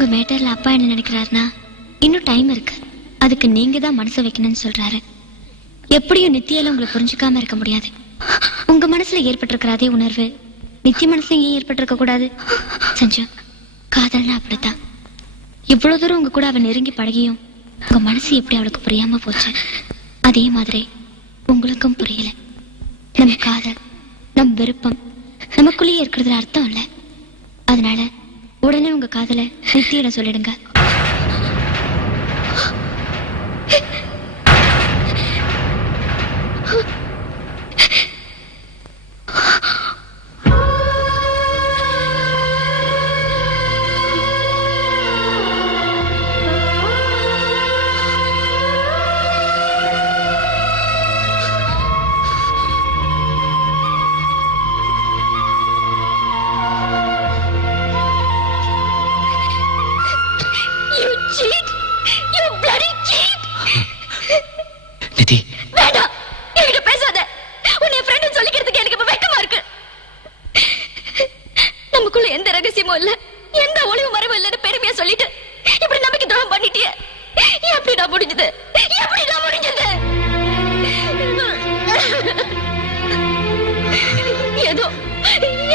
உங்க மேட்டர்ல அப்பா என்ன நினைக்கிறாருன்னா இன்னும் டைம் இருக்கு, அதுக்கு நீங்க தான் மனசு வைக்கணும்னு சொல்றாரு. எப்படியும் நித்தியால உங்களை புரிஞ்சுக்காம இருக்க முடியாது. உங்க மனசுல ஏற்பட்டிருக்கிற அதே உணர்வு நித்திய மனசுல ஏன் ஏற்பட்டிருக்க கூடாது? சஞ்சு, காதல்னா அப்படித்தான். இவ்வளவு தூரம் உங்க கூட அவன் நெருங்கி பழகியும் உங்க மனசு எப்படி அவளுக்கு புரியாம போச்சு, அதே மாதிரி உங்களுக்கும் புரியல. நம் காதல், நம் விருப்பம் நமக்குள்ளேயே இருக்கிறதுல அர்த்தம் இல்ல. அதனால உடனே உங்க காதலை நித்தியிடம் சொல்லிடுங்க.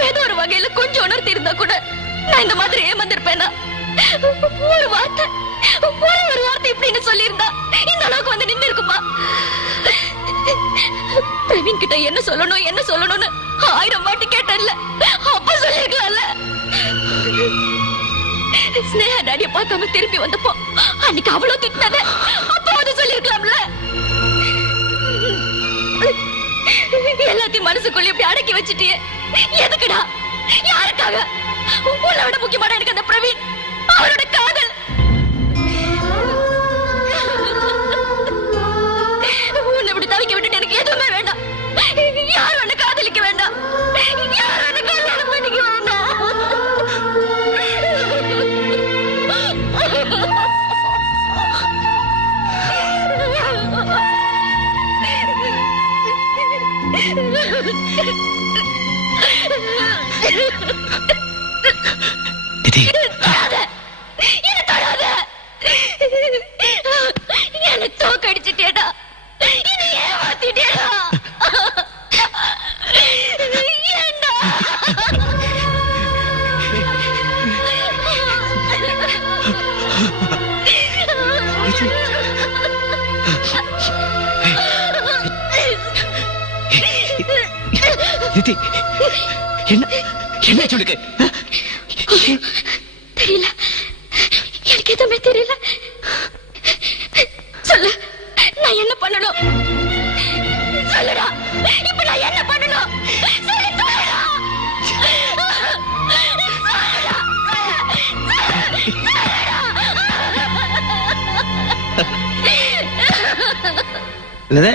ஏதோ ஒரு வகையில கொஞ்சம் உணர்த்தி இருந்தா கூட நான் இந்த மாதிரி ஏமாந்திருப்பேனா? ஒரு வார்த்தை இப்படின்னு சொல்லி இருந்தா இந்த அளவுக்கு வந்து நின்று இருக்குமா? பிரவீன் கிட்ட என்ன சொல்லணும்னு 1000 வாட்டி கேட்டேன்ல, அப்ப சொல்லிருக்கலாம்ல. ஸ்னேகா டாடிய பார்க்காம திருப்பி வந்தப்போ அன்னைக்கு அவ்வளவு திட்டினத அப்ப வந்து சொல்லிருக்கலாம்ல. எல்லாத்தையும் மனசுக்குள்ள இப்படி அடக்கி வச்சுட்டியே, எதுக்குடா? யாருக்காக? உன்னை விட முக்கியமான எனக்கு அந்த பிரவீன், அவரோட காதல். உன்னை இப்படி தவிக்க விட்டுட்டு எனக்கு எதுவுமே வேண்டாம். யாரும் என்ன காதலிக்க வேண்டாம், யாரும் என்ன கல்யாணம் பண்ணிக்க வேண்டாம். என்ன தோக்கடிச்சிட்டேடா, இனி ஏமாத்திட்டேடா. ஏண்டா? என்ன சொல்லுங்க? தெரியல, எனக்கு எதுவுமே தெரியல. சொல்லு, நான் என்ன பண்ணணும்? சொல்லுடா, இப்ப நான் என்ன பண்ணணும்? சொல்லு, சொல்லுடா. என்னது?